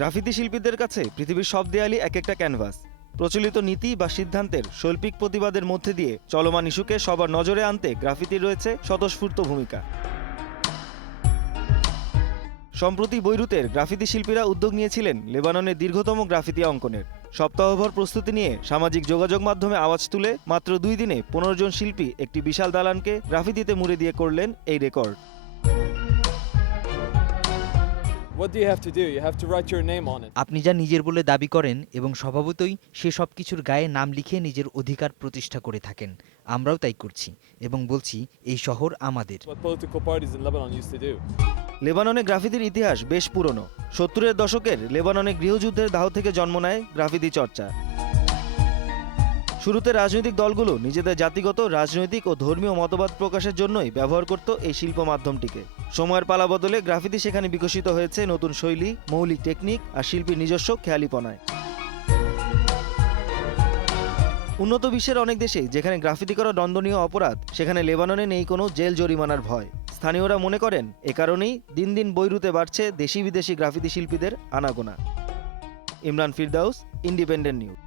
Graffiti শিল্পীদের কাছে পৃথিবীর সব দেয়ালই এক একটা ক্যানভাস। প্রচলিত নীতি বা সিদ্ধান্তের শৈল্পিক প্রতিবাদের মধ্যে দিয়ে চলমান ইস্যুকে সবার নজরে আনতে গ্রাফিতির রয়েছে স্বতঃস্ফূর্ত ভূমিকা। সম্প্রতি বৈরুতের গ্রাফিতি শিল্পীরা উদ্যোগ নিয়েছিলেন লেবাননের দীর্ঘতম গ্রাফিতি অঙ্কনের। সপ্তাহভর প্রস্তুতি নিয়ে সামাজিক যোগাযোগ মাধ্যমে আওয়াজ তুলে মাত্র দুই দিনে পনেরো জন শিল্পী একটি বিশাল দালানকে গ্রাফিতিতে মুড়ে দিয়ে করলেন এই রেকর্ড। আপনি যা নিজের বলে দাবি করেন এবং স্বভাবতই সে সব কিছুর গায়ে নাম লিখে নিজের অধিকার প্রতিষ্ঠা করে থাকেন। আমরাও তাই করছি এবং বলছি এই শহর আমাদের. লেবাননে গ্রাফিতির ইতিহাস বেশ পুরনো। সত্তরের দশকের লেবাননে গৃহযুদ্ধের দাহ থেকে জন্ম নেয় গ্রাফিতি চর্চা। শুরুতে রাজনৈতিক দলগুলো নিজেদের জাতিগত, রাজনৈতিক ও ধর্মীয় মতবাদ প্রকাশের জন্যই ব্যবহার করত এই শিল্প মাধ্যমটিকে। সময়ের পালা বদলে গ্রাফিতি সেখানে বিকশিত হয়েছে নতুন শৈলী, মৌলিক টেকনিক আর শিল্পীর নিজস্ব খেয়ালিপনায়। উন্নত বিশ্বের অনেক দেশেই যেখানে গ্রাফিতি করা দণ্ডনীয় অপরাধ, সেখানে লেবাননে নেই কোনো জেল জরিমানার ভয়। স্থানীয়রা মনে করেন, এ কারণেই দিন দিন বৈরুতে বাড়ছে দেশি বিদেশি গ্রাফিতি শিল্পীদের আনাগোনা। Imran Firdaus, Independent News.